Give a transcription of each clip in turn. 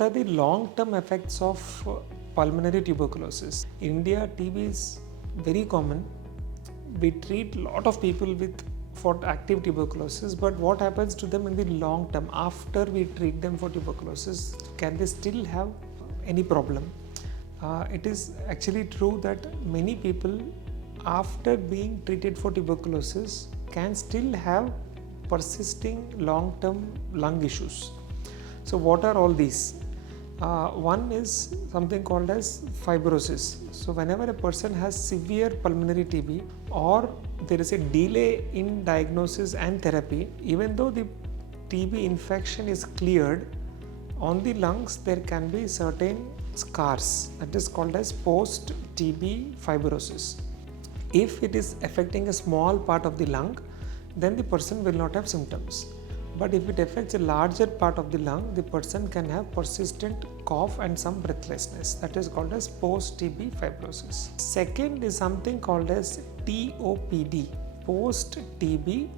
What are the long-term effects of pulmonary tuberculosis? In India, TB is very common. We treat a lot of people for active tuberculosis, but what happens to them in the long term after we treat them for tuberculosis? Can they still have any problem? It is actually true that many people after being treated for tuberculosis can still have persisting long-term lung issues. So what are all these? One is something called as fibrosis. So whenever a person has severe pulmonary TB or there is a delay in diagnosis and therapy, even though the TB infection is cleared, on the lungs there can be certain scars, that is called as post-TB fibrosis. If it is affecting a small part of the lung, then the person will not have symptoms. But if it affects a larger part of the lung, the person can have persistent cough and some breathlessness. That is called as post-TB fibrosis. Second is something called as TOPD, post-TB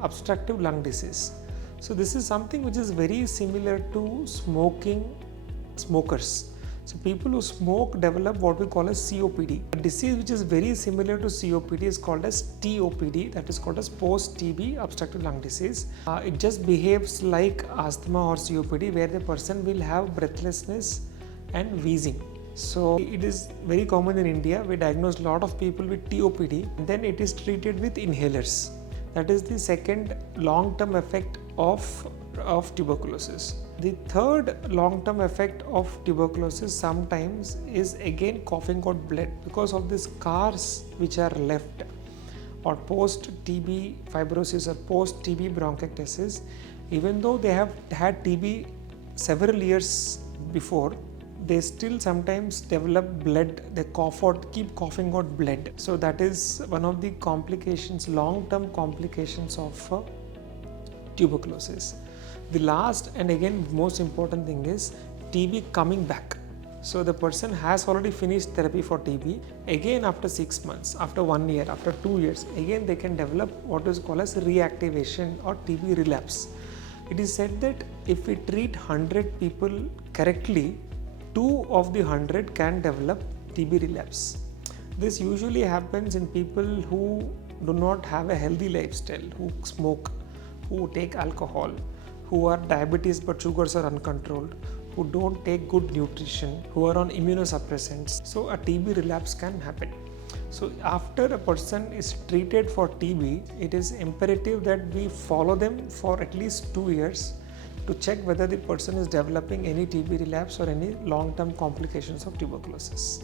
obstructive lung disease. So this is something which is very similar to smokers. So people who smoke develop what we call as COPD. A disease which is very similar to COPD is called as TOPD, that is called as post-TB obstructive lung disease. It just behaves like asthma or COPD, where the person will have breathlessness and wheezing. So it is very common in India. We diagnose a lot of people with TOPD and then it is treated with inhalers. That is the second long-term effect of tuberculosis. The third long-term effect of tuberculosis sometimes is again coughing out blood because of the scars which are left, or post-TB fibrosis or post-TB bronchiectasis. Even though they have had TB several years before, they still sometimes develop blood, they keep coughing out blood. So that is one of the complications, long-term complications of tuberculosis. The last and again most important thing is TB coming back. So the person has already finished therapy for TB. Again after 6 months, after 1 year, after 2 years, again they can develop what is called as reactivation or TB relapse. It is said that if we treat 100 people correctly, 2 of the 100 can develop TB relapse. This usually happens in people who do not have a healthy lifestyle, who smoke, who take alcohol, who are diabetes but sugars are uncontrolled, who don't take good nutrition, who are on immunosuppressants. So a TB relapse can happen. So after a person is treated for TB, it is imperative that we follow them for at least 2 years to check whether the person is developing any TB relapse or any long-term complications of tuberculosis.